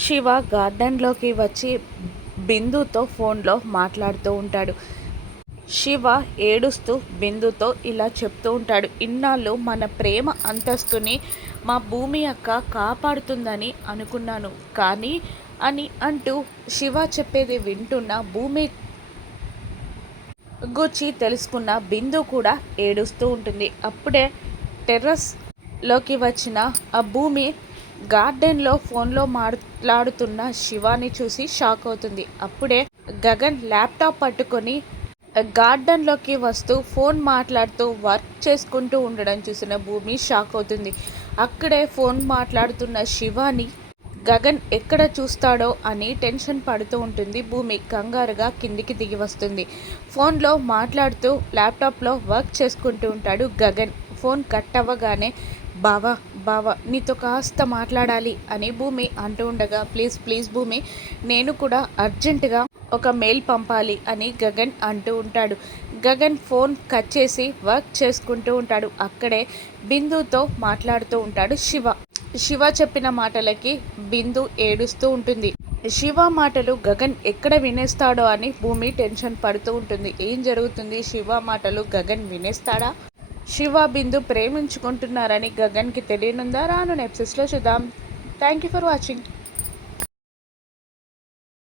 శివ గార్డెన్లోకి వచ్చి బిందుతో ఫోన్లో మాట్లాడుతూ ఉంటాడు. శివ ఏడుస్తూ బిందుతో ఇలా చెప్తూ ఉంటాడు. ఇన్నాళ్ళు మన ప్రేమ అంతస్తుని మా భూమి అక్క కాపాడుతుందని అనుకున్నాను, కానీ అని అంటూ శివ చెప్పేది వింటున్న భూమి గుచ్చి తెలుసుకున్న బిందు కూడా ఏడుస్తూ ఉంటుంది. అప్పుడే టెర్రస్లోకి వచ్చిన ఆ భూమి గార్డెన్లో ఫోన్లో మాట్లాడుతున్న శివాని చూసి షాక్ అవుతుంది. అప్పుడే గగన్ ల్యాప్టాప్ పట్టుకొని గార్డెన్లోకి వస్తూ ఫోన్ మాట్లాడుతూ వర్క్ చేసుకుంటూ ఉండడం చూసిన భూమి షాక్ అవుతుంది. అక్కడే ఫోన్ మాట్లాడుతున్న శివాని గగన్ ఎక్కడ చూస్తాడో అని టెన్షన్ పడుతూ ఉంటుంది. భూమి కంగారుగా కిందికి దిగి వస్తుంది. ఫోన్లో మాట్లాడుతూ ల్యాప్టాప్లో వర్క్ చేసుకుంటూ ఉంటాడు గగన్. ఫోన్ కట్ అవ్వగానే బావా బావా నీతో కాస్త మాట్లాడాలి అని భూమి అంటూ ఉండగా, ప్లీజ్ ప్లీజ్ భూమి, నేను కూడా అర్జెంటుగా ఒక మెయిల్ పంపాలి అని గగన్ అంటూ ఉంటాడు. గగన్ ఫోన్ కట్ చేసి వర్క్ చేసుకుంటూ ఉంటాడు. అక్కడే బిందుతో మాట్లాడుతూ ఉంటాడు శివ. శివ చెప్పిన మాటలకి బిందు ఏడుస్తూ ఉంటుంది. శివ మాటలు గగన్ ఎక్కడ వినేస్తాడో అని భూమి టెన్షన్ పడుతూ ఉంటుంది. ఏం జరుగుతుంది? శివ మాటలు గగన్ వినేస్తాడా? శివ బిందు ప్రేమించుకుంటున్నారని గగన్కి తెలియనుందా? రాను ఎపిసోడ్స్లో చూద్దాం. Thank you for watching.